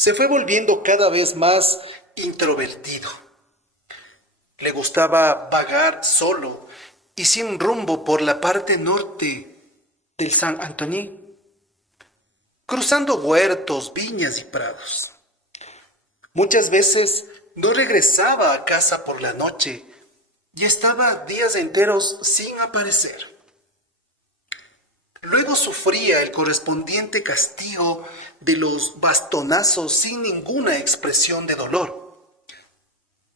se fue volviendo cada vez más introvertido. Le gustaba vagar solo y sin rumbo por la parte norte del San Antonio, cruzando huertos, viñas y prados. Muchas veces no regresaba a casa por la noche y estaba días enteros sin aparecer. Luego sufría el correspondiente castigo de los bastonazos sin ninguna expresión de dolor.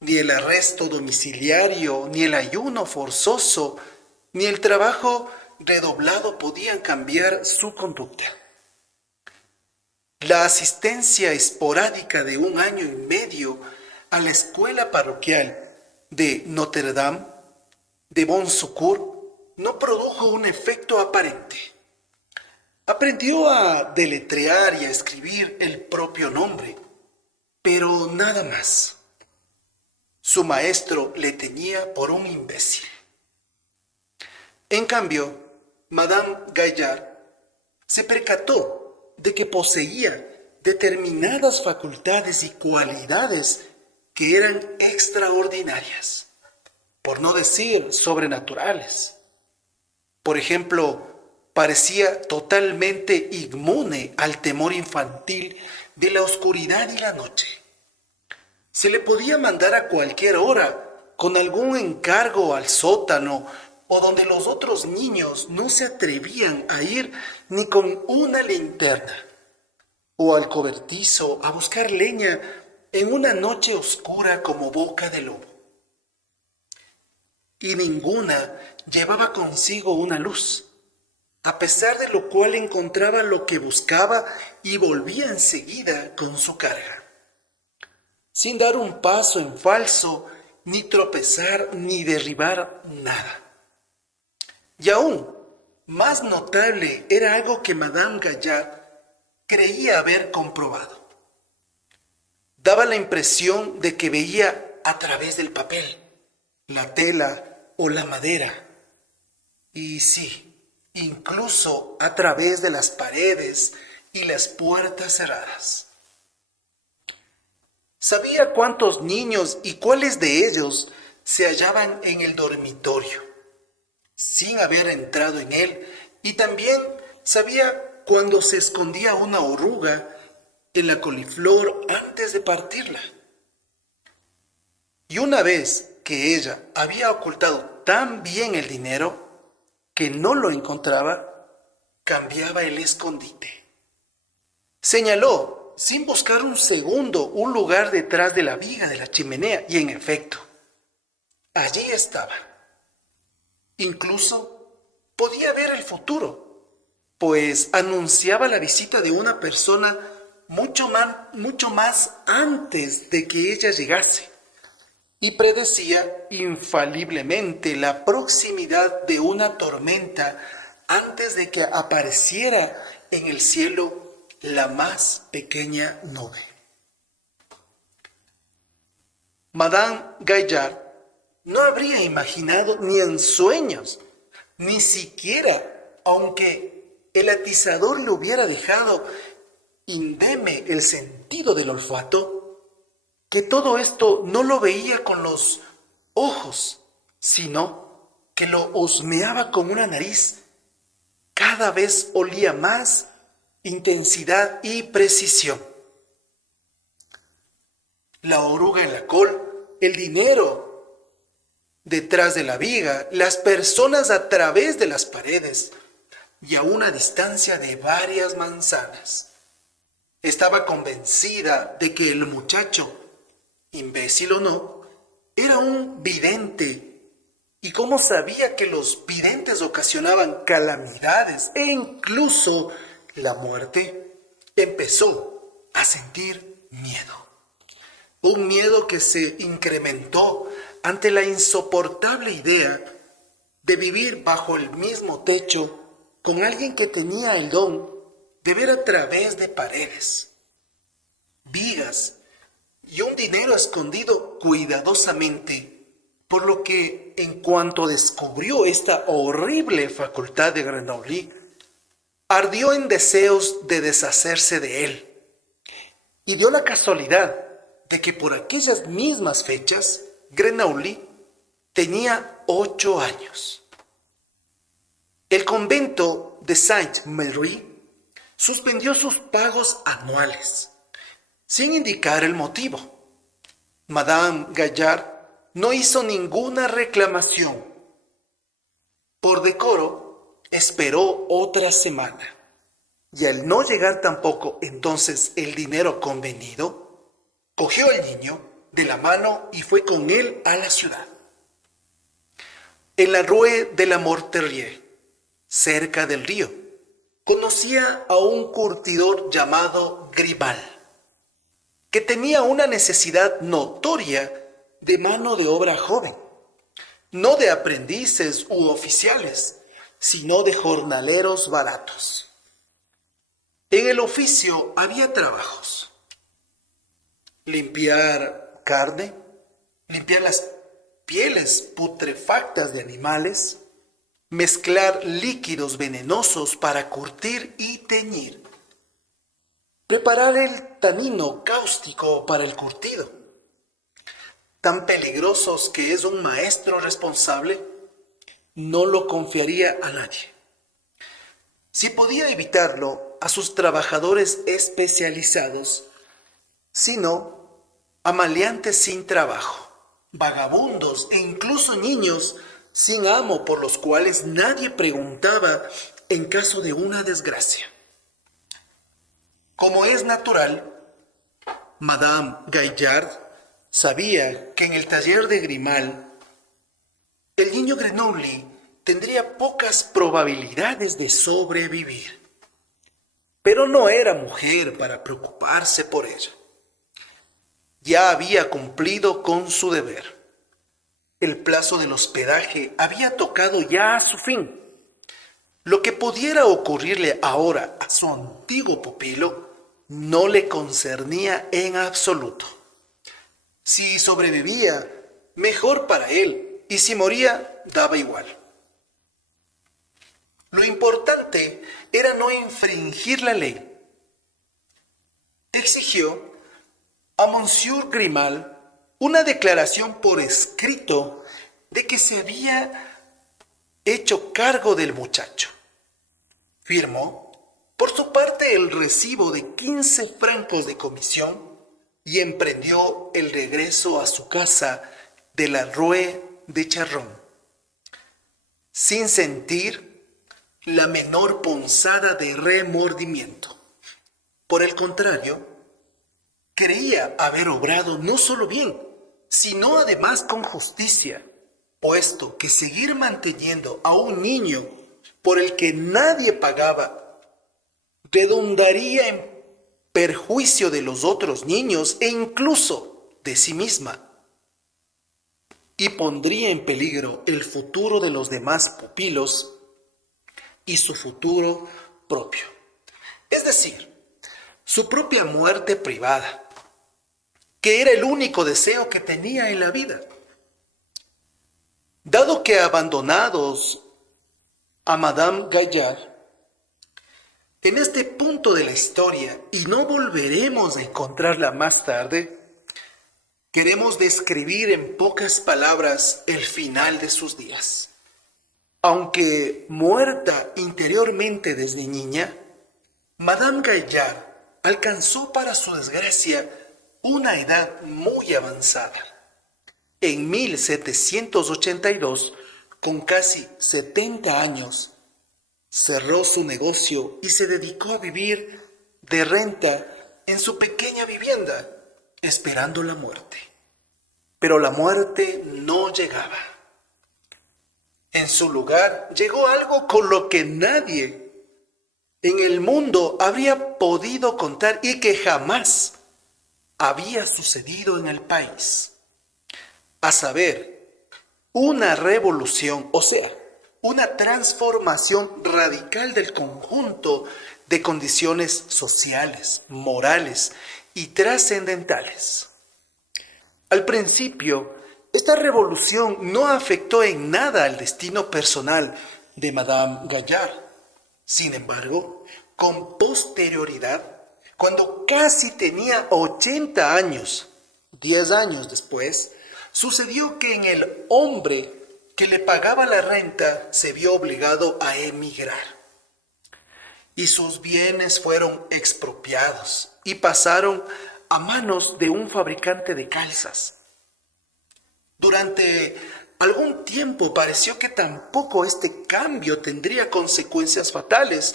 Ni el arresto domiciliario, ni el ayuno forzoso, ni el trabajo redoblado podían cambiar su conducta. La asistencia esporádica de 1 año y medio a la escuela parroquial de Notre Dame de Bon Secours no produjo un efecto aparente. Aprendió a deletrear y a escribir el propio nombre, pero nada más. Su maestro le tenía por un imbécil. En cambio, Madame Gaillard se percató de que poseía determinadas facultades y cualidades que eran extraordinarias, por no decir sobrenaturales. Por ejemplo, parecía totalmente inmune al temor infantil de la oscuridad y la noche. Se le podía mandar a cualquier hora con algún encargo al sótano o donde los otros niños no se atrevían a ir ni con una linterna, o al cobertizo a buscar leña en una noche oscura como boca de lobo. Y ninguna llevaba consigo una luz, a pesar de lo cual encontraba lo que buscaba y volvía enseguida con su carga, sin dar un paso en falso, ni tropezar, ni derribar nada. Y aún más notable era algo que Madame Gaillard creía haber comprobado. Daba la impresión de que veía a través del papel, la tela o la madera. Y sí, incluso a través de las paredes y las puertas cerradas. Sabía cuántos niños y cuáles de ellos se hallaban en el dormitorio, sin haber entrado en él, y también sabía cuando se escondía una oruga en la coliflor antes de partirla. Y una vez que ella había ocultado tan bien el dinero que no lo encontraba, cambiaba el escondite. Señaló, sin buscar un segundo, un lugar detrás de la viga de la chimenea, y en efecto, allí estaba. Incluso podía ver el futuro, pues anunciaba la visita de una persona mucho más antes de que ella llegase, y predecía infaliblemente la proximidad de una tormenta antes de que apareciera en el cielo la más pequeña nube. Madame Gaillard no habría imaginado ni en sueños, ni siquiera, aunque el atizador le hubiera dejado indemne el sentido del olfato, que todo esto no lo veía con los ojos, sino que lo husmeaba con una nariz. Cada vez olía más intensidad y precisión. La oruga en la col, el dinero detrás de la viga, las personas a través de las paredes y a una distancia de varias manzanas. Estaba convencida de que el muchacho, imbécil o no, era un vidente. ¿Y cómo sabía que los videntes ocasionaban calamidades e incluso la muerte? Empezó a sentir miedo. Un miedo que se incrementó ante la insoportable idea de vivir bajo el mismo techo con alguien que tenía el don de ver a través de paredes, vigas y un dinero escondido cuidadosamente, por lo que en cuanto descubrió esta horrible facultad de Grenoble, ardió en deseos de deshacerse de él. Y dio la casualidad de que por aquellas mismas fechas, Grenoble tenía 8 años. El convento de Sainte-Marie suspendió sus pagos anuales, sin indicar el motivo. Madame Gaillard no hizo ninguna reclamación. Por decoro, esperó otra semana. Y al no llegar tampoco entonces el dinero convenido, cogió al niño de la mano y fue con él a la ciudad. En la Rue de la Mortellerie, cerca del río, conocía a un curtidor llamado Grimal, que tenía una necesidad notoria de mano de obra joven, no de aprendices u oficiales, sino de jornaleros baratos. En el oficio había trabajos: limpiar carne, limpiar las pieles putrefactas de animales, mezclar líquidos venenosos para curtir y teñir, preparar el tanino cáustico para el curtido, tan peligrosos que es un maestro responsable, no lo confiaría a nadie. Si podía evitarlo, a sus trabajadores especializados, sino a maleantes sin trabajo, vagabundos e incluso niños sin amo por los cuales nadie preguntaba en caso de una desgracia. Como es natural, Madame Gaillard sabía que en el taller de Grimal, el niño Grenoble tendría pocas probabilidades de sobrevivir. Pero no era mujer para preocuparse por ella. Ya había cumplido con su deber. El plazo del hospedaje había tocado ya a su fin. Lo que pudiera ocurrirle ahora a su antiguo pupilo no le concernía en absoluto. Si sobrevivía, mejor para él, y si moría, daba igual. Lo importante era no infringir la ley. Exigió a Monsieur Grimal una declaración por escrito de que se había hecho cargo del muchacho. Firmó, por su parte, el recibo de 15 francos de comisión y emprendió el regreso a su casa de la Rue de Charron, sin sentir la menor punzada de remordimiento. Por el contrario, creía haber obrado no solo bien, sino además con justicia, puesto que seguir manteniendo a un niño por el que nadie pagaba redundaría en perjuicio de los otros niños e incluso de sí misma, y pondría en peligro el futuro de los demás pupilos y su futuro propio, es decir, su propia muerte privada, que era el único deseo que tenía en la vida. Dado que abandonados a Madame Gaillard, en este punto de la historia, y no volveremos a encontrarla más tarde, queremos describir en pocas palabras el final de sus días. Aunque muerta interiormente desde niña, Madame Gaillard alcanzó para su desgracia una edad muy avanzada. En 1782, con casi 70 años, cerró su negocio y se dedicó a vivir de renta en su pequeña vivienda, esperando la muerte. Pero la muerte no llegaba. En su lugar llegó algo con lo que nadie en el mundo habría podido contar y que jamás había sucedido en el país. A saber, una revolución, o sea, una transformación radical del conjunto de condiciones sociales, morales y trascendentales. Al principio, esta revolución no afectó en nada al destino personal de Madame Gaillard. Sin embargo, con posterioridad, Cuando casi tenía 80 años, 10 años después, sucedió que en el hombre que le pagaba la renta se vio obligado a emigrar. Y sus bienes fueron expropiados y pasaron a manos de un fabricante de calzas. Durante algún tiempo pareció que tampoco este cambio tendría consecuencias fatales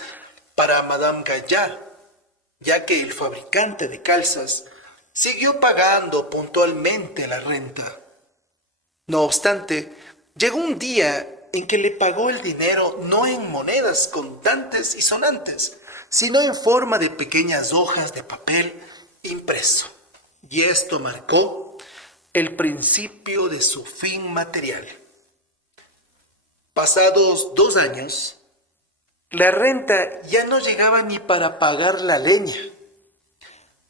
para Madame Gaillard, ya que el fabricante de calzas siguió pagando puntualmente la renta. No obstante, llegó un día en que le pagó el dinero no en monedas contantes y sonantes, sino en forma de pequeñas hojas de papel impreso. Y esto marcó el principio de su fin material. Pasados 2 años, la renta ya no llegaba ni para pagar la leña.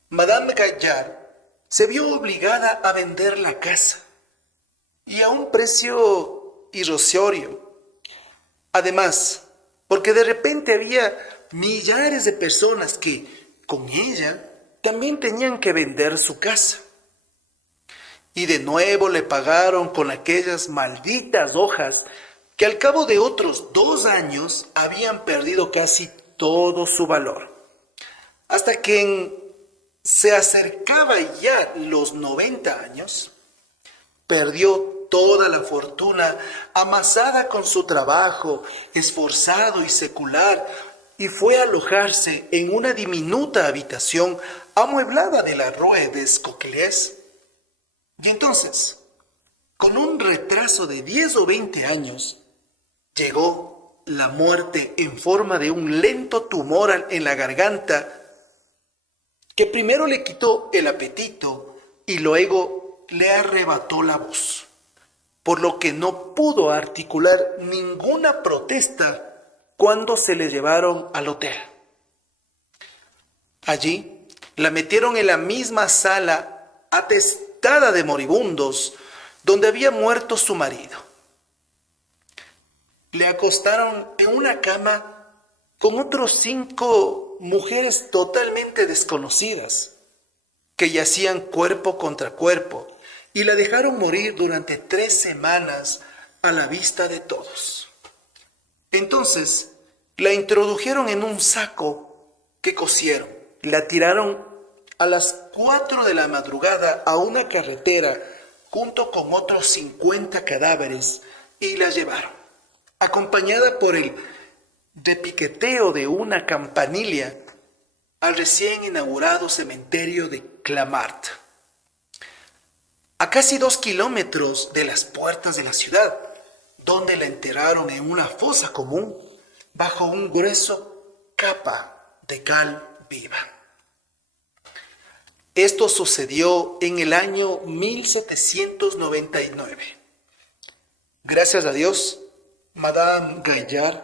Madame Gaillard se vio obligada a vender la casa y a un precio irrisorio. Además, porque de repente había millares de personas que, con ella, también tenían que vender su casa. Y de nuevo le pagaron con aquellas malditas hojas que al cabo de otros 2 años habían perdido casi todo su valor. Hasta que se acercaba ya los 90 años, perdió toda la fortuna amasada con su trabajo esforzado y secular y fue a alojarse en una diminuta habitación amueblada de la Rue des Coqueliets. Y entonces, con un retraso de 10 o 20 años, llegó la muerte en forma de un lento tumor en la garganta que primero le quitó el apetito y luego le arrebató la voz, por lo que no pudo articular ninguna protesta cuando se le llevaron al hotel. Allí la metieron en la misma sala atestada de moribundos donde había muerto su marido. Le acostaron en una cama con otros 5 mujeres totalmente desconocidas que yacían cuerpo contra cuerpo y la dejaron morir durante 3 semanas a la vista de todos. Entonces la introdujeron en un saco que cosieron, la tiraron a las 4 de la madrugada a una carretera junto con otros 50 cadáveres y la llevaron, acompañada por el repiqueteo de una campanilla, al recién inaugurado cementerio de Clamart, a casi 2 kilómetros de las puertas de la ciudad, donde la enterraron en una fosa común bajo un grueso capa de cal viva. Esto sucedió en el año 1799. Gracias a Dios, Madame Gaillard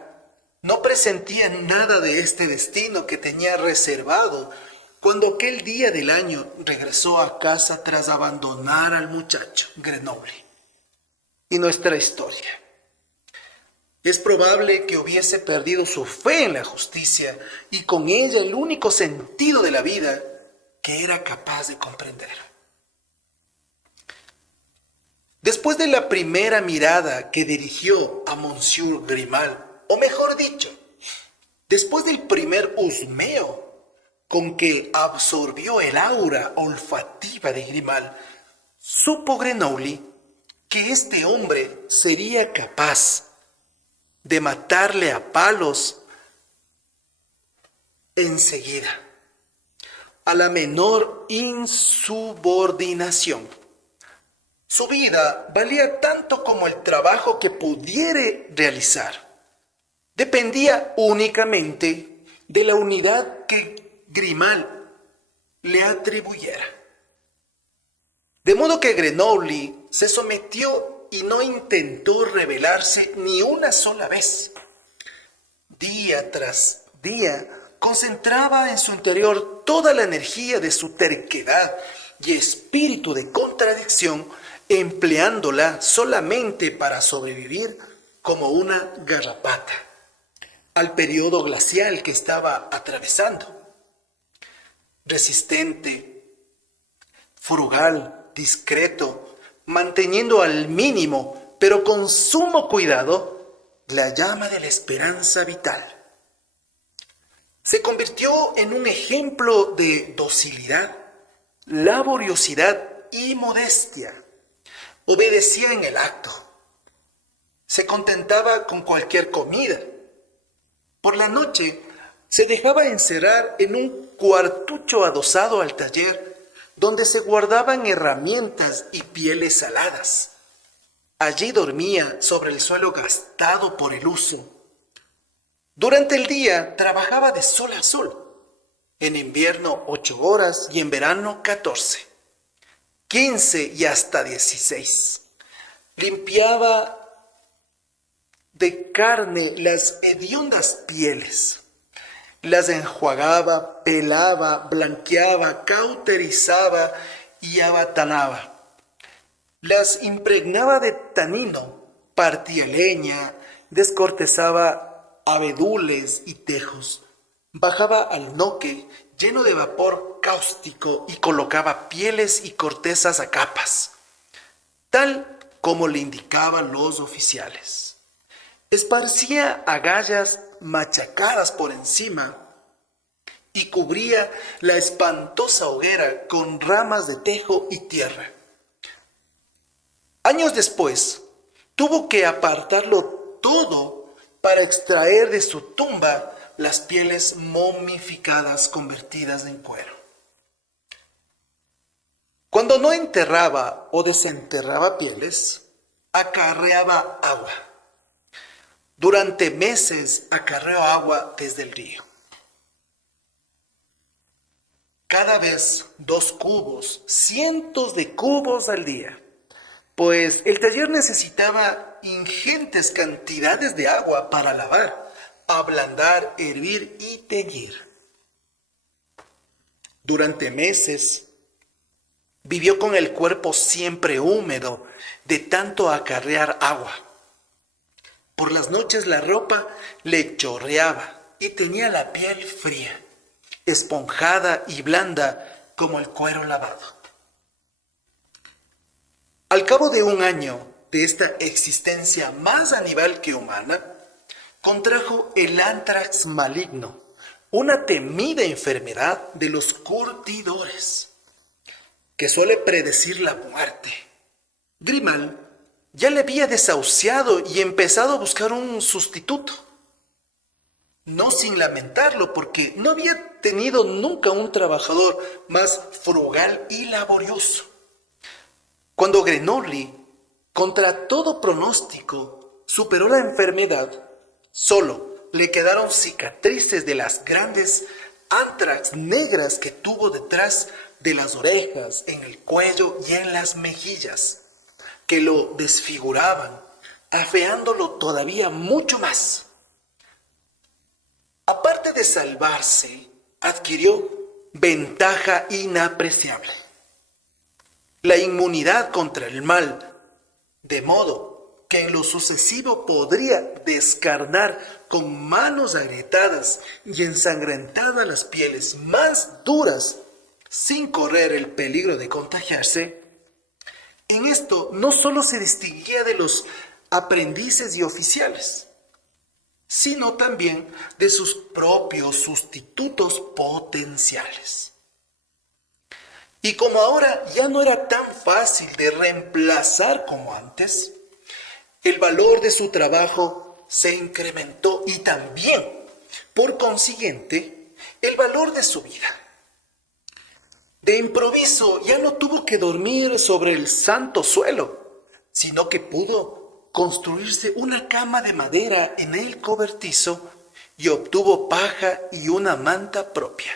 no presentía nada de este destino que tenía reservado cuando aquel día del año regresó a casa tras abandonar al muchacho Grenoble. Y nuestra historia. Es probable que hubiese perdido su fe en la justicia y con ella el único sentido de la vida que era capaz de comprender. Después de la primera mirada que dirigió a Monsieur Grimal, o mejor dicho, después del primer husmeo con que absorbió el aura olfativa de Grimal, supo Grenoble que este hombre sería capaz de matarle a palos enseguida, a la menor insubordinación. Su vida valía tanto como el trabajo que pudiera realizar. Dependía únicamente de la unidad que Grimal le atribuyera. De modo que Grenoble se sometió y no intentó rebelarse ni una sola vez. Día tras día concentraba en su interior toda la energía de su terquedad y espíritu de contradicción, empleándola solamente para sobrevivir como una garrapata al periodo glacial que estaba atravesando. resistente, frugal, discreto, manteniendo al mínimo, pero con sumo cuidado, la llama de la esperanza vital. Se convirtió en un ejemplo de docilidad, laboriosidad y modestia. Obedecía en el acto. Se contentaba con cualquier comida. Por la noche se dejaba encerrar en un cuartucho adosado al taller, donde se guardaban herramientas y pieles saladas. Allí dormía sobre el suelo gastado por el uso. Durante el día trabajaba de sol a sol. En invierno 8 horas y en verano 14, 15 y hasta 16. Limpiaba de carne las hediondas pieles. Las enjuagaba, pelaba, blanqueaba, cauterizaba y abatanaba. Las impregnaba de tanino, partía leña, descortezaba abedules y tejos. Bajaba al noque lleno de vapor cáustico y colocaba pieles y cortezas a capas, tal como le indicaban los oficiales. Esparcía agallas machacadas por encima y cubría la espantosa hoguera con ramas de tejo y tierra. Años después, tuvo que apartarlo todo para extraer de su tumba las pieles momificadas convertidas en cuero. Cuando no enterraba o desenterraba pieles, acarreaba agua. Durante meses acarreó agua desde el río. Cada vez 2 cubos, cientos de cubos al día, pues el taller necesitaba ingentes cantidades de agua para lavar, ablandar, hervir y teñir. Durante meses vivió con el cuerpo siempre húmedo de tanto acarrear agua. Por las noches la ropa le chorreaba y tenía la piel fría, esponjada y blanda como el cuero lavado. Al cabo de 1 año de esta existencia más animal que humana, contrajo el antrax maligno, una temida enfermedad de los curtidores, que suele predecir la muerte. Grimal ya le había desahuciado y empezado a buscar un sustituto. No sin lamentarlo, porque no había tenido nunca un trabajador más frugal y laborioso. Cuando Grenouille, contra todo pronóstico, superó la enfermedad, solo le quedaron cicatrices de las grandes antrax negras que tuvo detrás de las orejas, en el cuello y en las mejillas, que lo desfiguraban, afeándolo todavía mucho más. Aparte de salvarse, adquirió ventaja inapreciable: la inmunidad contra el mal, de modo que en lo sucesivo podría descarnar con manos agrietadas y ensangrentadas las pieles más duras sin correr el peligro de contagiarse. En esto no solo se distinguía de los aprendices y oficiales, sino también de sus propios sustitutos potenciales. Y como ahora ya no era tan fácil de reemplazar como antes, el valor de su trabajo se incrementó y también, por consiguiente, el valor de su vida. De improviso ya no tuvo que dormir sobre el santo suelo, sino que pudo construirse una cama de madera en el cobertizo y obtuvo paja y una manta propia.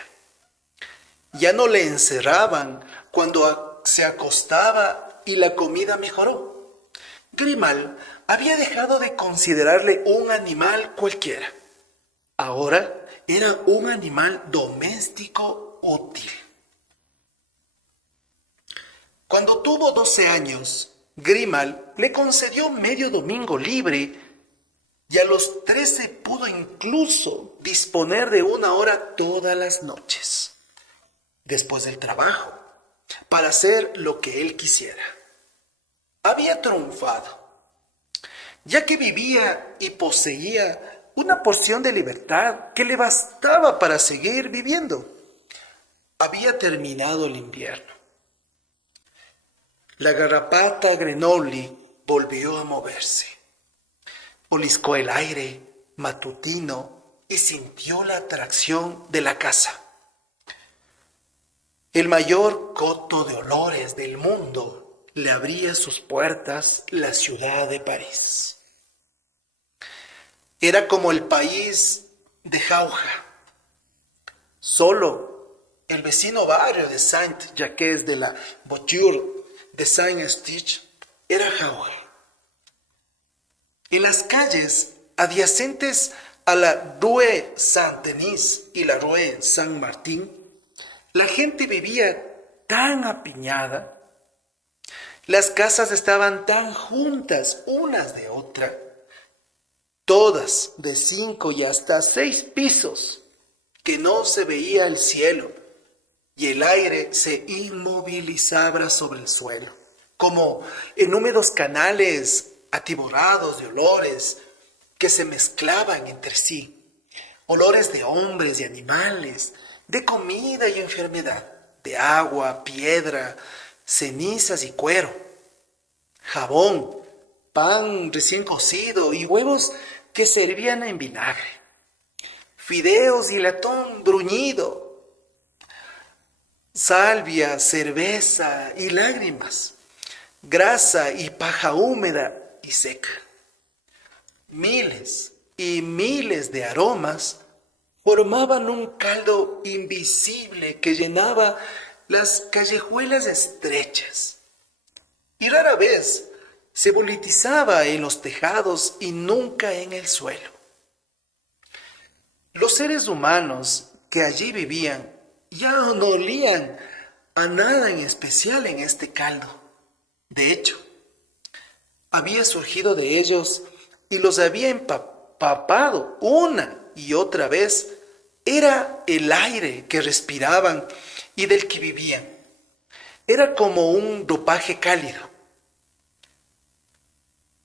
Ya no le encerraban cuando se acostaba y la comida mejoró. Grimal había dejado de considerarle un animal cualquiera. Ahora era un animal doméstico útil. Cuando tuvo 12 años, Grimal le concedió medio domingo libre y a los 13 pudo incluso disponer de 1 hora todas las noches. después del trabajo, para hacer lo que él quisiera. Había triunfado, ya que vivía y poseía una porción de libertad que le bastaba para seguir viviendo. Había terminado el invierno. La garrapata Grenoble volvió a moverse. Oliscó el aire matutino y sintió la atracción de la casa. El mayor coto de olores del mundo le abría sus puertas la ciudad de París. Era como el país de Jauja. Solo el vecino barrio de Saint-Jacques de la Bouture de Saint-Eustache era Jauja. En las calles adyacentes a la Rue Saint-Denis y la Rue Saint-Martin, la gente vivía tan apiñada, las casas estaban tan juntas unas de otras, todas de 5 y hasta 6 pisos, que no se veía el cielo y el aire se inmovilizaba sobre el suelo, como en húmedos canales atiborrados de olores que se mezclaban entre sí, olores de hombres y animales, de comida y enfermedad, de agua, piedra, cenizas y cuero, jabón, pan recién cocido y huevos que servían en vinagre, fideos y latón bruñido, salvia, cerveza y lágrimas, grasa y paja húmeda y seca. Miles y miles de aromas formaban un caldo invisible que llenaba las callejuelas estrechas y rara vez se politizaba en los tejados y nunca en el suelo. Los seres humanos que allí vivían ya no olían a nada en especial en este caldo. De hecho, había surgido de ellos y los había empapado una y otra vez. Era el aire que respiraban y del que vivían. Era como un ropaje cálido,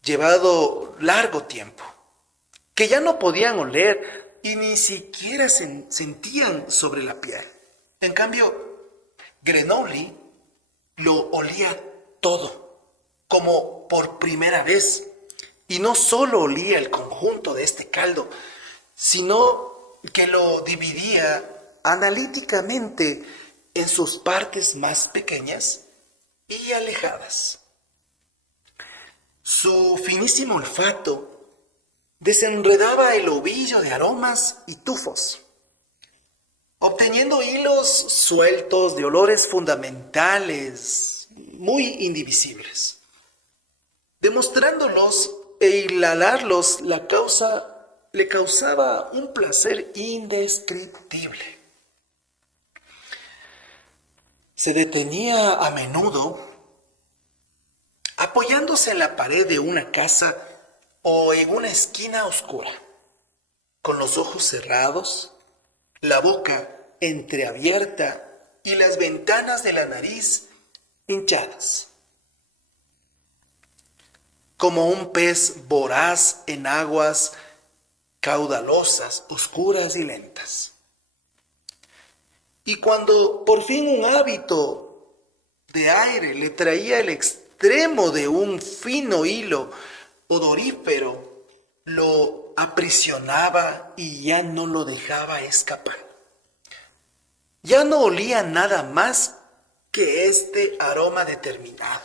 llevado largo tiempo, que ya no podían oler y ni siquiera sentían sobre la piel. En cambio, Grenoble lo olía todo, como por primera vez. Y no solo olía el conjunto de este caldo, sino que lo dividía analíticamente en sus partes más pequeñas y alejadas. Su finísimo olfato desenredaba el ovillo de aromas y tufos, obteniendo hilos sueltos de olores fundamentales muy indivisibles, demostrándolos e inhalarlos le causaba un placer indescriptible. Se detenía a menudo apoyándose en la pared de una casa o en una esquina oscura, con los ojos cerrados, la boca entreabierta y las ventanas de la nariz hinchadas, como un pez voraz en aguas caudalosas, oscuras y lentas. Y cuando por fin un hábito de aire le traía el extremo de un fino hilo odorífero, lo aprisionaba y ya no lo dejaba escapar. Ya no olía nada más que este aroma determinado.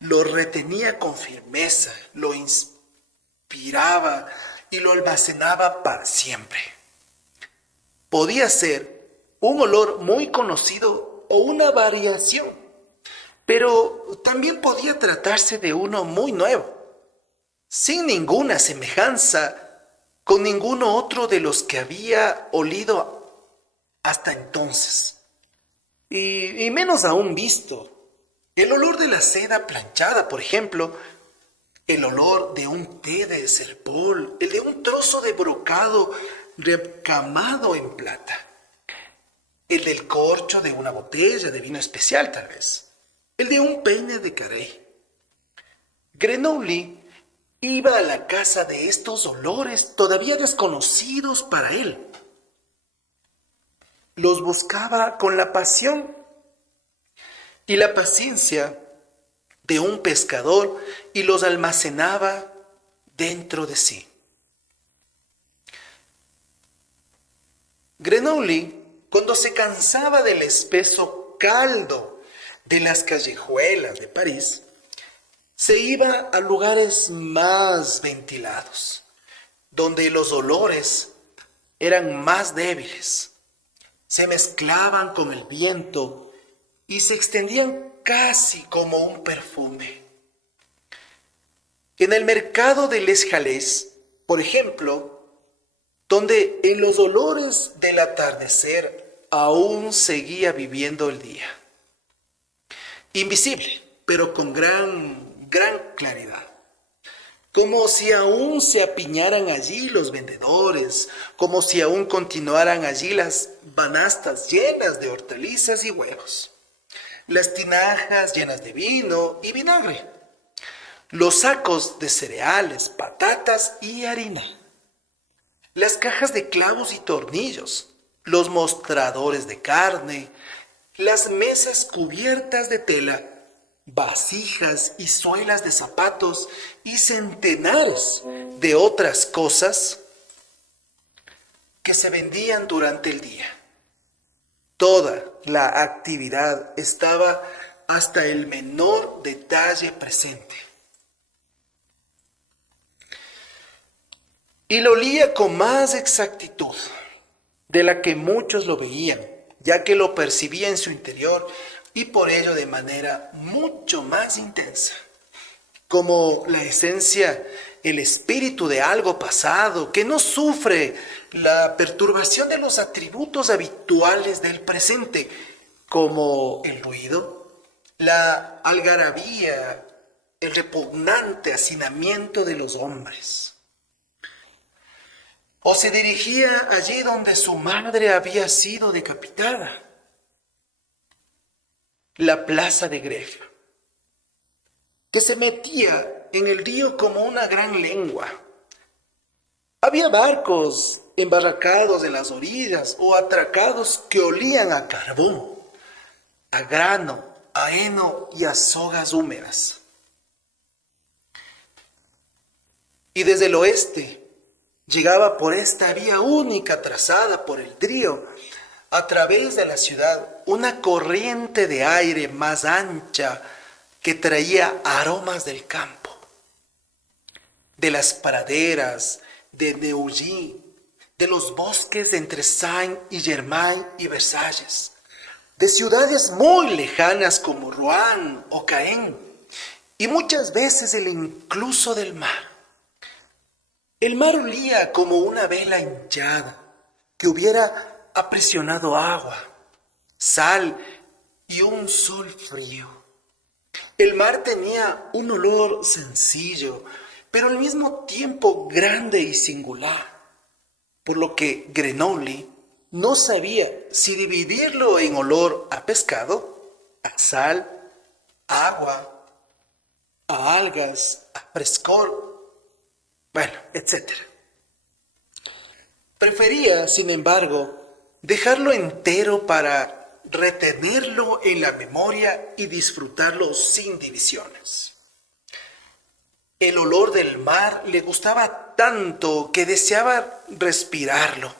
Lo retenía con firmeza, lo inspiraba y lo almacenaba para siempre. Podía ser un olor muy conocido o una variación, pero también podía tratarse de uno muy nuevo, sin ninguna semejanza con ninguno otro de los que había olido hasta entonces, y menos aún visto. El olor de la seda planchada, por ejemplo, el olor de un té de serpol, el de un trozo de brocado recamado en plata, el del corcho de una botella de vino especial tal vez, el de un peine de Carey. Grenoble iba a la casa de estos olores todavía desconocidos para él. Los buscaba con la pasión y la paciencia de un pescador y los almacenaba dentro de sí. Grenoble, cuando se cansaba del espeso caldo de las callejuelas de París, se iba a lugares más ventilados, donde los olores eran más débiles, se mezclaban con el viento y se extendían casi como un perfume. En el mercado de Les Halles, por ejemplo, donde en los olores del atardecer aún seguía viviendo el día. Invisible, pero con gran claridad. Como si aún se apiñaran allí los vendedores, como si aún continuaran allí las banastas llenas de hortalizas y huevos, las tinajas llenas de vino y vinagre, los sacos de cereales, patatas y harina, las cajas de clavos y tornillos, los mostradores de carne, las mesas cubiertas de tela, vasijas y suelas de zapatos y centenares de otras cosas que se vendían durante el día. Toda la actividad estaba hasta el menor detalle presente. Y lo olía con más exactitud de la que muchos lo veían, ya que lo percibía en su interior y por ello de manera mucho más intensa, como la esencia, el espíritu de algo pasado que no sufre la perturbación de los atributos habituales del presente, como el ruido, la algarabía, el repugnante hacinamiento de los hombres. O se dirigía allí donde su madre había sido decapitada, la plaza de Grève, que se metía en el río como una gran lengua. Había barcos embarracados en las orillas o atracados que olían a carbón, a grano, a heno y a sogas húmedas. Y desde el oeste llegaba por esta vía única trazada por el río, a través de la ciudad, una corriente de aire más ancha que traía aromas del campo, de las praderas, de Neuilly, de los bosques entre Saint y Germain y Versalles, de ciudades muy lejanas como Rouen o Caen, y muchas veces el incluso del mar. El mar olía como una vela hinchada que hubiera aprisionado agua, sal y un sol frío. El mar tenía un olor sencillo, pero al mismo tiempo grande y singular, por lo que Grenoble no sabía si dividirlo en olor a pescado, a sal, a agua, a algas, a frescor, bueno, etc. Prefería, sin embargo, dejarlo entero para retenerlo en la memoria y disfrutarlo sin divisiones. El olor del mar le gustaba tanto que deseaba respirarlo,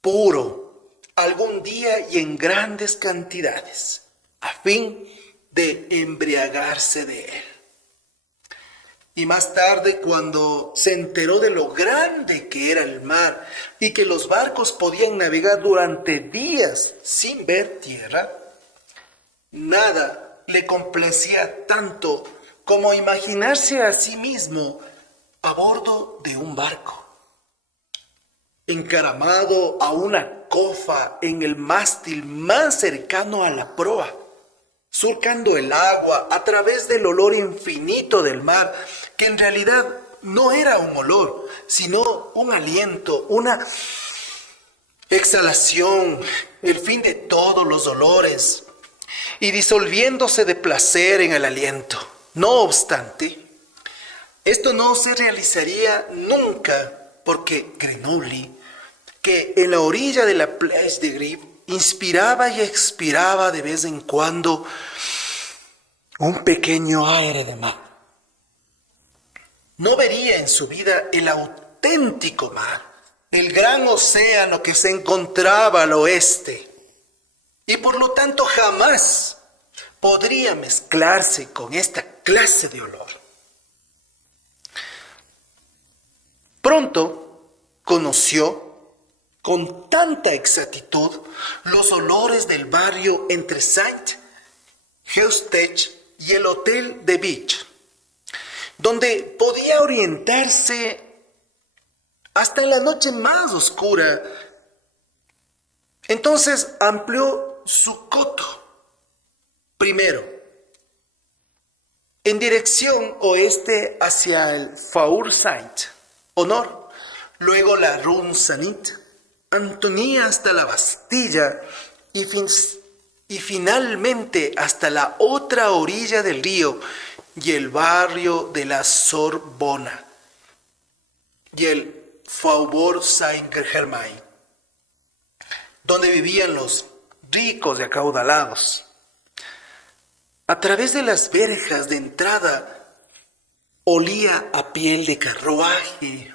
puro, algún día y en grandes cantidades, a fin de embriagarse de él. Y más tarde, cuando se enteró de lo grande que era el mar y que los barcos podían navegar durante días sin ver tierra, nada le complacía tanto como imaginarse a sí mismo a bordo de un barco, encaramado a una cofa en el mástil más cercano a la proa, surcando el agua a través del olor infinito del mar, que en realidad no era un olor, sino un aliento, una exhalación, el fin de todos los dolores, y disolviéndose de placer en el aliento. No obstante, esto no se realizaría nunca porque Grenoble, que en la orilla de la Place de Grève, inspiraba y expiraba de vez en cuando un pequeño aire de mar, no vería en su vida el auténtico mar, el gran océano que se encontraba al oeste, y por lo tanto jamás podría mezclarse con esta clase de olor. Pronto conoció con tanta exactitud los olores del barrio entre Saint-Eustache y el Hotel de Beach, donde podía orientarse hasta en la noche más oscura. Entonces amplió su coto, primero en dirección oeste hacia el Faubourg Saint-Honor, luego la Rue Saint-Antoine hasta la Bastilla y finalmente hasta la otra orilla del río y el barrio de la Sorbona y el Faubourg Saint-Germain, donde vivían los ricos y acaudalados. A través de las verjas de entrada olía a piel de carruaje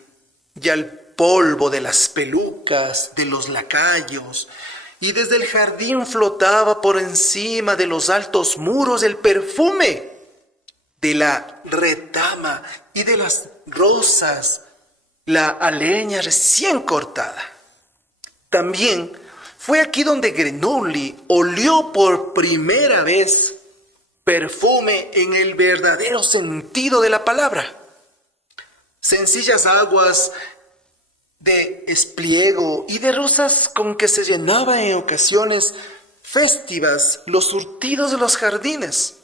y al polvo de las pelucas de los lacayos, y desde el jardín flotaba por encima de los altos muros el perfume de la retama y de las rosas, la aleña recién cortada. También fue aquí donde Grenoble olió por primera vez perfume en el verdadero sentido de la palabra. Sencillas aguas de espliego y de rosas con que se llenaba en ocasiones festivas los surtidos de los jardines,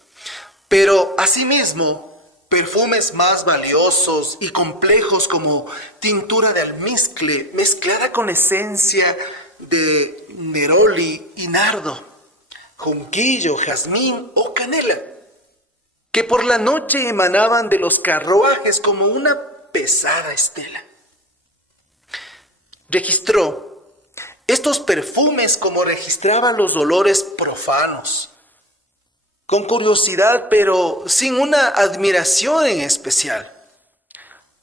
pero asimismo perfumes más valiosos y complejos como tintura de almizcle mezclada con esencia de neroli y nardo, jonquillo, jazmín o canela, que por la noche emanaban de los carruajes como una pesada estela. Registró estos perfumes como registraban los olores profanos, con curiosidad pero sin una admiración en especial.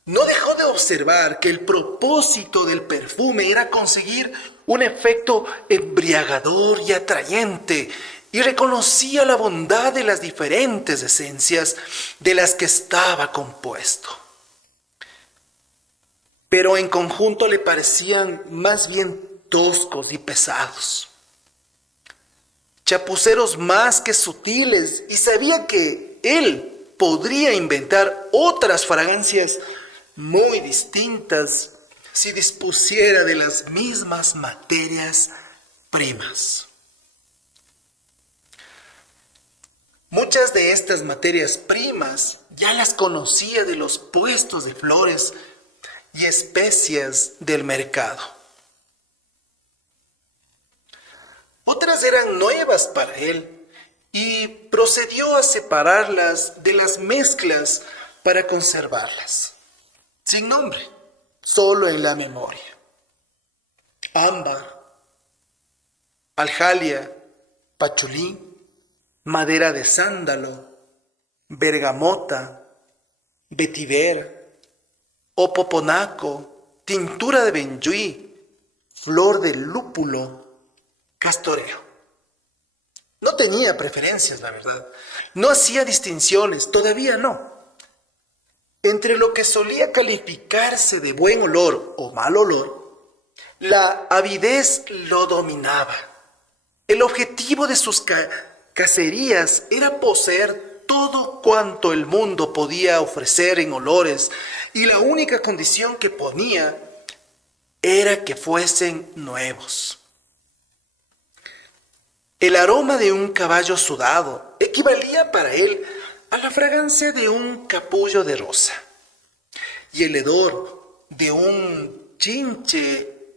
No dejó de observar que el propósito del perfume era conseguir un efecto embriagador y atrayente, y reconocía la bondad de las diferentes esencias de las que estaba compuesto. Pero en conjunto le parecían más bien toscos y pesados, chapuceros más que sutiles, y sabía que él podría inventar otras fragancias muy distintas si dispusiera de las mismas materias primas. Muchas de estas materias primas ya las conocía de los puestos de flores y especias del mercado. Otras eran nuevas para él y procedió a separarlas de las mezclas para conservarlas, sin nombre, solo en la memoria. Ámbar, aljalia, pachulí, madera de sándalo, bergamota, vetiver, opoponaco, tintura de benjuí, flor de lúpulo, castoreo. No tenía preferencias, la verdad. No hacía distinciones, todavía no, entre lo que solía calificarse de buen olor o mal olor. La avidez lo dominaba. El objetivo de sus cacerías era poseer todo cuanto el mundo podía ofrecer en olores, y la única condición que ponía era que fuesen nuevos. El aroma de un caballo sudado equivalía para él a la fragancia de un capullo de rosa, y el hedor de un chinche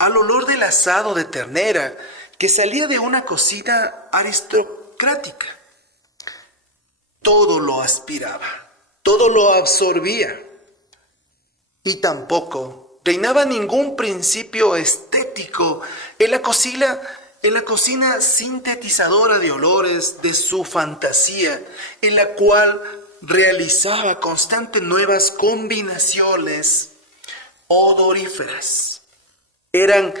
al olor del asado de ternera que salía de una cocina aristocrática. Todo lo aspiraba, todo lo absorbía. Y tampoco reinaba ningún principio estético en la cocina sintetizadora de olores de su fantasía, en la cual realizaba constantes nuevas combinaciones odoríferas. Eran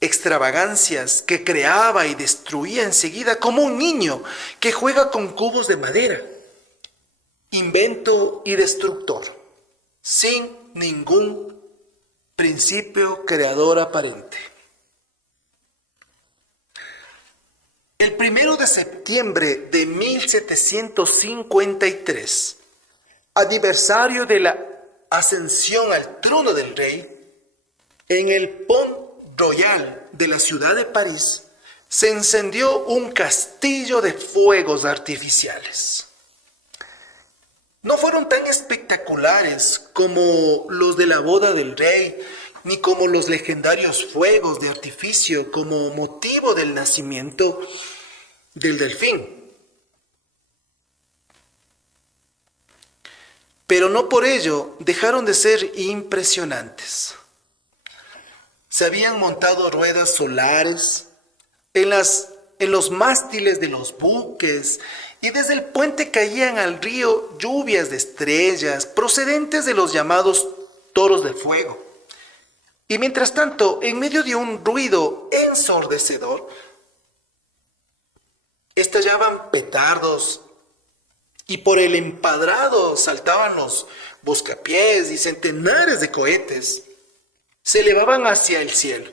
extravagancias que creaba y destruía enseguida como un niño que juega con cubos de madera. Invento y destructor, sin ningún principio creador aparente. El 1 de septiembre de 1753, aniversario de la ascensión al trono del rey, en el Pont Royal de la ciudad de París, se encendió un castillo de fuegos artificiales. No fueron tan espectaculares como los de la boda del rey, ni como los legendarios fuegos de artificio como motivo del nacimiento del delfín. Pero no por ello dejaron de ser impresionantes. Se habían montado ruedas solares en los mástiles de los buques, y desde el puente caían al río lluvias de estrellas procedentes de los llamados toros de fuego. Y mientras tanto, en medio de un ruido ensordecedor, estallaban petardos y por el empedrado saltaban los buscapiés y centenares de cohetes se elevaban hacia el cielo,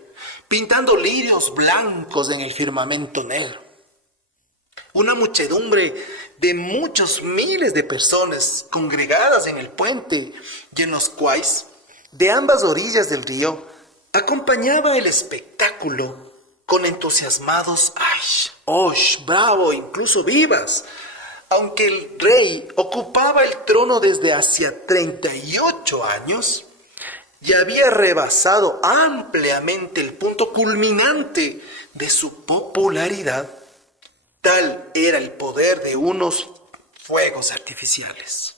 pintando lirios blancos en el firmamento negro. Una muchedumbre de muchos miles de personas congregadas en el puente y en los quays de ambas orillas del río acompañaba el espectáculo con entusiasmados ¡ay! ¡Osh! ¡Bravo! Incluso vivas. Aunque el rey ocupaba el trono desde hacía 38 años y había rebasado ampliamente el punto culminante de su popularidad, tal era el poder de unos fuegos artificiales.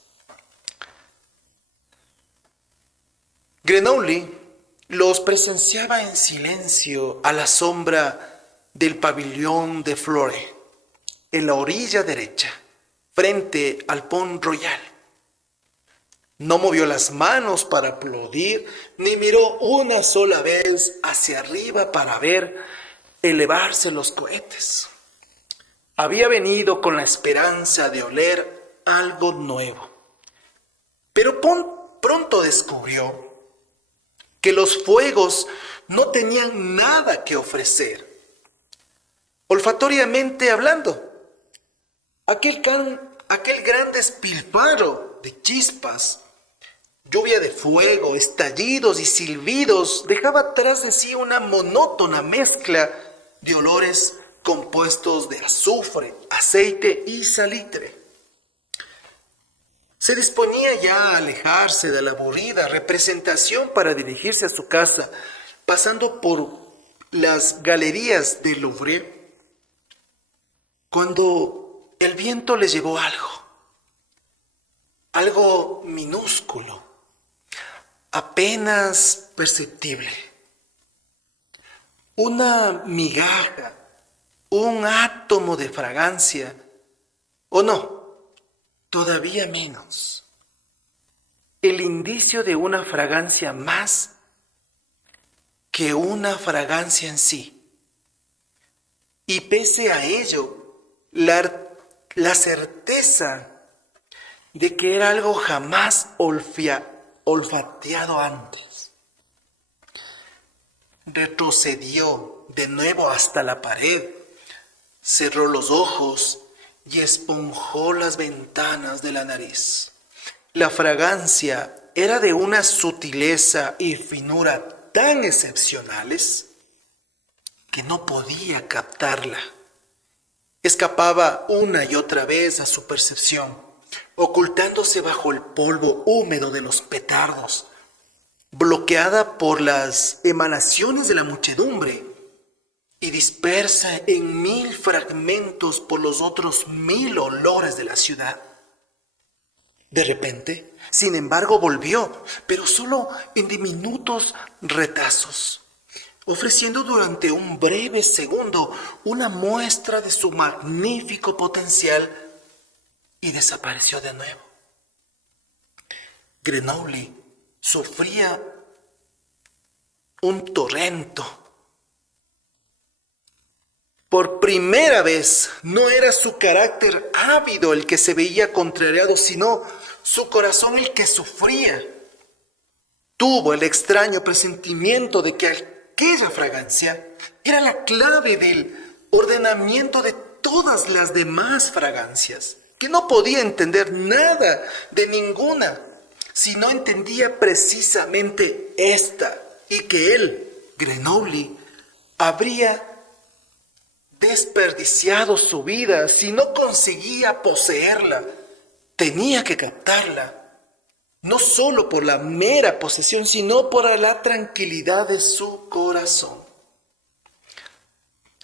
Grenoble los presenciaba en silencio a la sombra del pabellón de Flore, en la orilla derecha, frente al Pont Royal. No movió las manos para aplaudir, ni miró una sola vez hacia arriba para ver elevarse los cohetes. Había venido con la esperanza de oler algo nuevo, pero pronto descubrió que los fuegos no tenían nada que ofrecer. Olfatoriamente hablando, aquel gran despilfarro de chispas, lluvia de fuego, estallidos y silbidos dejaba tras de sí una monótona mezcla de olores compuestos de azufre, aceite y salitre. Se disponía ya a alejarse de la aburrida representación para dirigirse a su casa, pasando por las galerías del Louvre, cuando el viento le llevó algo minúsculo, apenas perceptible, una migaja, un átomo de fragancia, o no, todavía menos, el indicio de una fragancia más que una fragancia en sí. Y pese a ello, la certeza de que era algo jamás olfateado antes. Retrocedió de nuevo hasta la pared, cerró los ojos y esponjó las ventanas de la nariz. La fragancia era de una sutileza y finura tan excepcionales que no podía captarla. Escapaba una y otra vez a su percepción, ocultándose bajo el polvo húmedo de los petardos, bloqueada por las emanaciones de la muchedumbre y dispersa en 1000 fragmentos por los otros 1000 olores de la ciudad. De repente, sin embargo, volvió, pero solo en diminutos retazos, ofreciendo durante un breve segundo una muestra de su magnífico potencial y desapareció de nuevo. Grenoble sufría un tormento. Por primera vez no era su carácter ávido el que se veía contrariado, sino su corazón el que sufría. Tuvo el extraño presentimiento de que aquella fragancia era la clave del ordenamiento de todas las demás fragancias, que no podía entender nada de ninguna, si no entendía precisamente esta, y que él, Grenoble, habría desperdiciado su vida si no conseguía poseerla. Tenía que captarla, no solo por la mera posesión, sino por la tranquilidad de su corazón.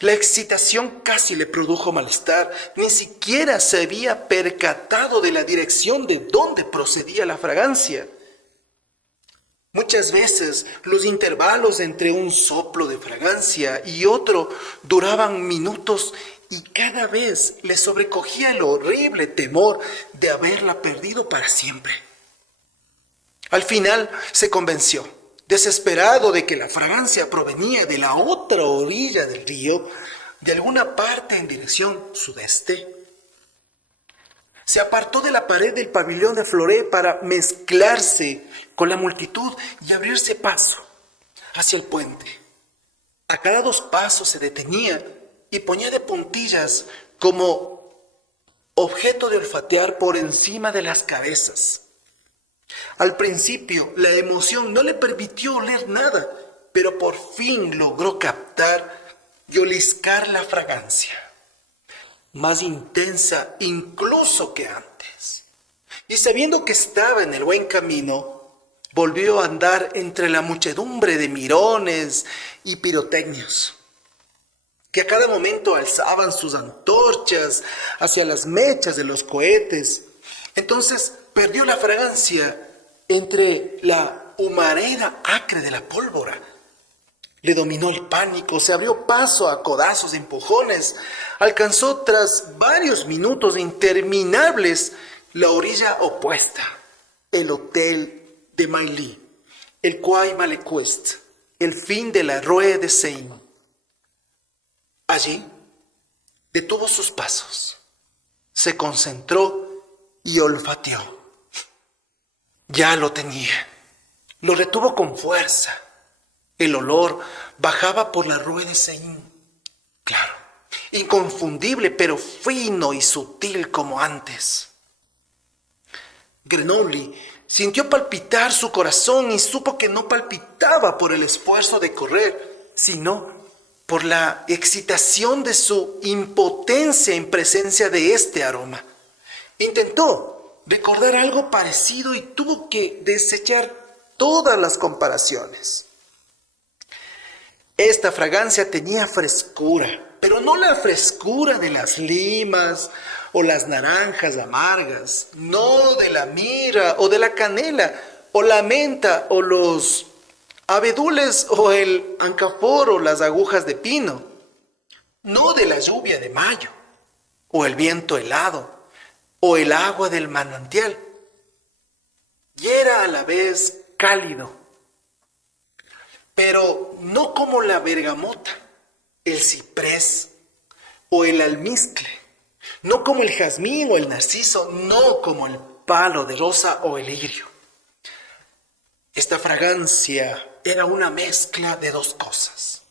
La excitación casi le produjo malestar. Ni siquiera se había percatado de la dirección de donde procedía la fragancia. Muchas veces los intervalos entre un soplo de fragancia y otro duraban minutos y cada vez le sobrecogía el horrible temor de haberla perdido para siempre. Al final se convenció, desesperado de que la fragancia provenía de la otra orilla del río, de alguna parte en dirección sudeste. Se apartó de la pared del pabellón de Floré para mezclarse con la multitud y abrirse paso hacia el puente. A cada 2 pasos se detenía y ponía de puntillas como objeto de olfatear por encima de las cabezas. Al principio la emoción no le permitió oler nada, pero por fin logró captar y oliscar la fragancia, más intensa incluso que antes. Y sabiendo que estaba en el buen camino, volvió a andar entre la muchedumbre de mirones y pirotecnios, que a cada momento alzaban sus antorchas hacia las mechas de los cohetes. Entonces perdió la fragancia entre la humareda acre de la pólvora. Le dominó el pánico, se abrió paso a codazos y empujones. Alcanzó tras varios minutos interminables la orilla opuesta, el Hotel de Mailly, el Quai Malaquais, el fin de la Rue de Seine. Allí detuvo sus pasos, se concentró y olfateó. Ya lo tenía, lo retuvo con fuerza. El olor bajaba por la Rue de Seine, claro, inconfundible, pero fino y sutil como antes. Grenoble sintió palpitar su corazón y supo que no palpitaba por el esfuerzo de correr, sino por la excitación de su impotencia en presencia de este aroma. Intentó recordar algo parecido y tuvo que desechar todas las comparaciones. Esta fragancia tenía frescura, pero no la frescura de las limas o las naranjas amargas, no de la mira o de la canela o la menta o los abedules o el ancafor o las agujas de pino, no de la lluvia de mayo o el viento helado o el agua del manantial. Y era a la vez cálido, pero no como la bergamota, el ciprés o el almizcle, no como el jazmín o el narciso, no como el palo de rosa o el lirio. Esta fragancia era una mezcla de 2 cosas,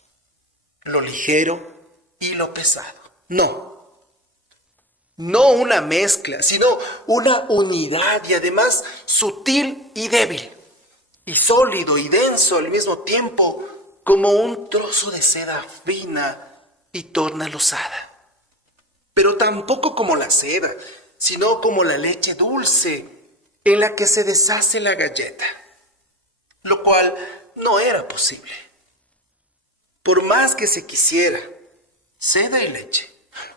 lo ligero y lo pesado. No una mezcla, sino una unidad y además sutil y débil, y sólido y denso al mismo tiempo, como un trozo de seda fina y tornalosada. Pero tampoco como la seda, sino como la leche dulce en la que se deshace la galleta. lo cual no era posible. Por más que se quisiera, seda y leche,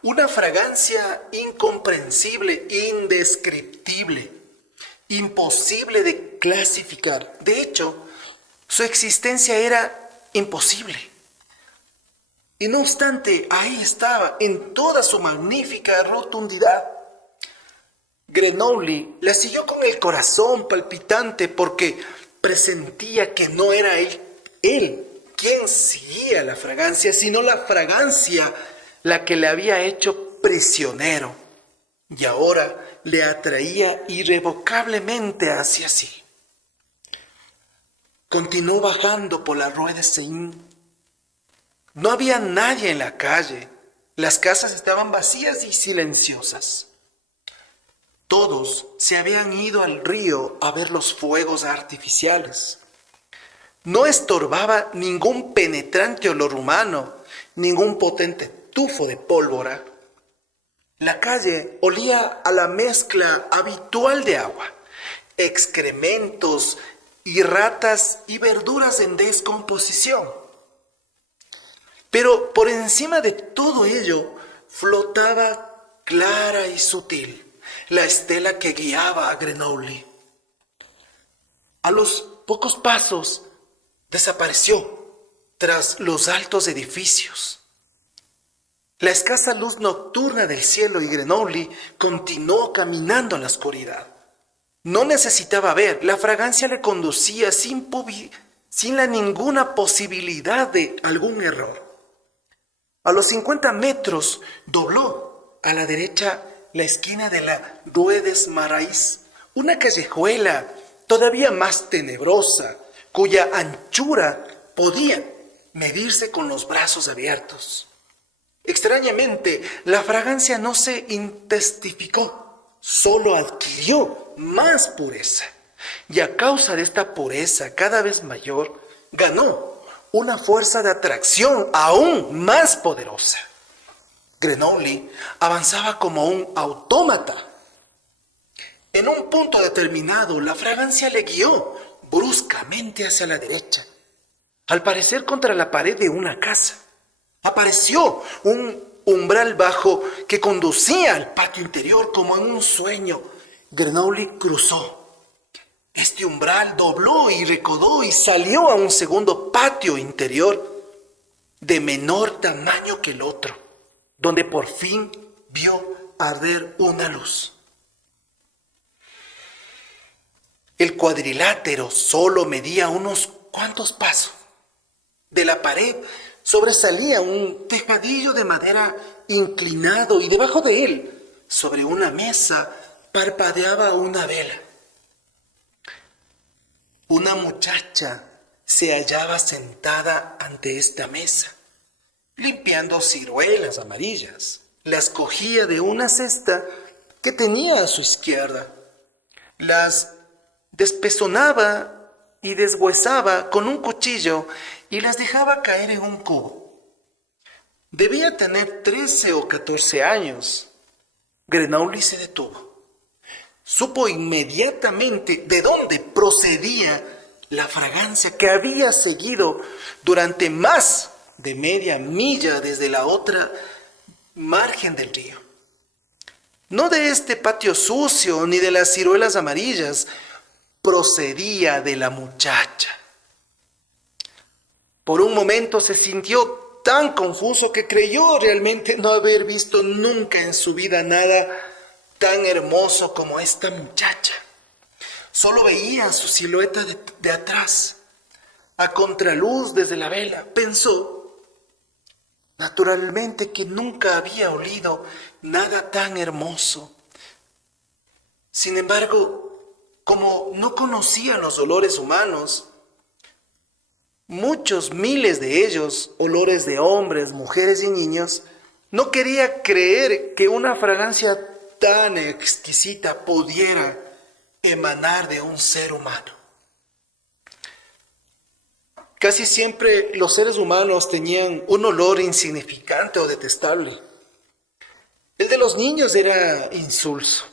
una fragancia incomprensible, indescriptible, imposible de clasificar. De hecho, su existencia era imposible. Y no obstante, ahí estaba, en toda su magnífica rotundidad. Grenoble la siguió con el corazón palpitante porque presentía que no era él quien seguía la fragancia, sino la fragancia la que le había hecho prisionero y ahora le atraía irrevocablemente hacia sí. Continuó bajando por la Rue de Seine. No había nadie en la calle. Las casas estaban vacías y silenciosas. Todos se habían ido al río a ver los fuegos artificiales. No estorbaba ningún penetrante olor humano, ningún potente tufo de pólvora. La calle olía a la mezcla habitual de agua, excrementos y ratas y verduras en descomposición. Pero por encima de todo ello flotaba clara y sutil la estela que guiaba a Grenoble. A los pocos pasos desapareció tras los altos edificios. La escasa luz nocturna del cielo y Grenoble continuó caminando en la oscuridad. No necesitaba ver, la fragancia le conducía sin ninguna posibilidad de algún error. A los 50 metros dobló a la derecha la esquina de la Rue des Marais, una callejuela todavía más tenebrosa, cuya anchura podía medirse con los brazos abiertos. Extrañamente, la fragancia no se intensificó, solo adquirió más pureza. Y a causa de esta pureza cada vez mayor, ganó una fuerza de atracción aún más poderosa. Grenoble avanzaba como un autómata. En un punto determinado, la fragancia le guió bruscamente hacia la derecha, al parecer contra la pared de una casa. Apareció un umbral bajo que conducía al patio interior como en un sueño. Grenoble cruzó este umbral, dobló y recodó y salió a un segundo patio interior de menor tamaño que el otro, donde por fin vio arder una luz. El cuadrilátero solo medía unos cuantos pasos. De la pared sobresalía un tejadillo de madera inclinado y debajo de él, sobre una mesa, parpadeaba una vela. Una muchacha se hallaba sentada ante esta mesa, limpiando ciruelas amarillas. Las cogía de una cesta que tenía a su izquierda. Las despezonaba y deshuesaba con un cuchillo y las dejaba caer en un cubo. Debía tener 13 o 14 años. Grenoble se detuvo. Supo inmediatamente de dónde procedía la fragancia que había seguido durante más de media milla desde la otra margen del río. No de este patio sucio ni de las ciruelas amarillas, procedía de la muchacha. Por un momento se sintió tan confuso que creyó realmente no haber visto nunca en su vida nada tan hermoso como esta muchacha. Solo veía su silueta de atrás, a contraluz desde la vela. Pensó, naturalmente, que nunca había olido nada tan hermoso. Sin embargo, como no conocía los olores humanos, muchos miles de ellos, olores de hombres, mujeres y niños, no quería creer que una fragancia tan exquisita pudiera emanar de un ser humano. Casi siempre los seres humanos tenían un olor insignificante o detestable. El de los niños era insulso.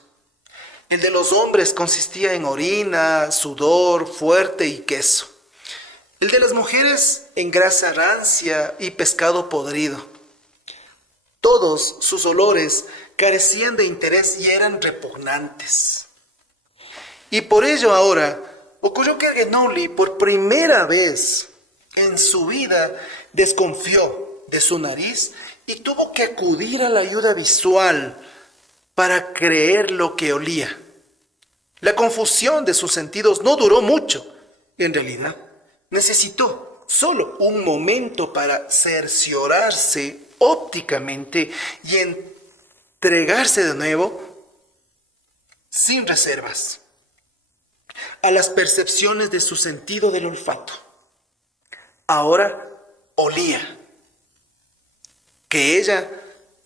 El de los hombres consistía en orina, sudor fuerte y queso. El de las mujeres en grasa rancia y pescado podrido. Todos sus olores carecían de interés y eran repugnantes. Y por ello ahora ocurrió que Renouli por primera vez en su vida desconfió de su nariz y tuvo que acudir a la ayuda visual para creer lo que olía. La confusión de sus sentidos no duró mucho. En realidad, necesitó solo un momento para cerciorarse ópticamente y entregarse de nuevo, sin reservas, a las percepciones de su sentido del olfato. Ahora olía que ella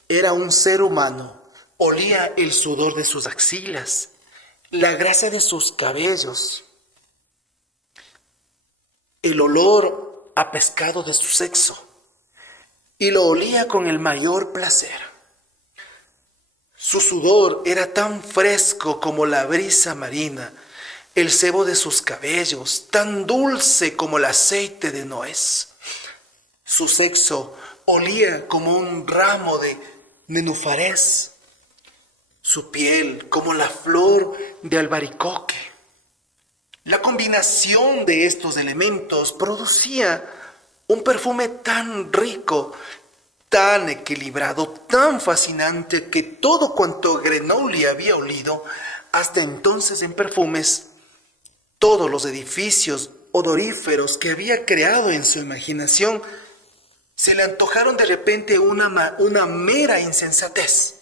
era un ser humano. Olía el sudor de sus axilas, la grasa de sus cabellos, el olor a pescado de su sexo, y lo olía con el mayor placer. Su sudor era tan fresco como la brisa marina, el sebo de sus cabellos, tan dulce como el aceite de nuez. Su sexo olía como un ramo de nenúfares, su piel como la flor de albaricoque. La combinación de estos elementos producía un perfume tan rico, tan equilibrado, tan fascinante, que todo cuanto Renouli había olido hasta entonces en perfumes, todos los edificios odoríferos que había creado en su imaginación, se le antojaron de repente una mera insensatez.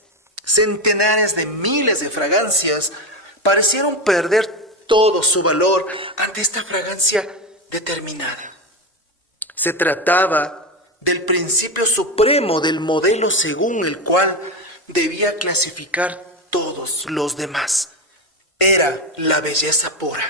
Centenares de miles de fragancias parecieron perder todo su valor ante esta fragancia determinada. Se trataba del principio supremo del modelo según el cual debía clasificar todos los demás. Era la belleza pura.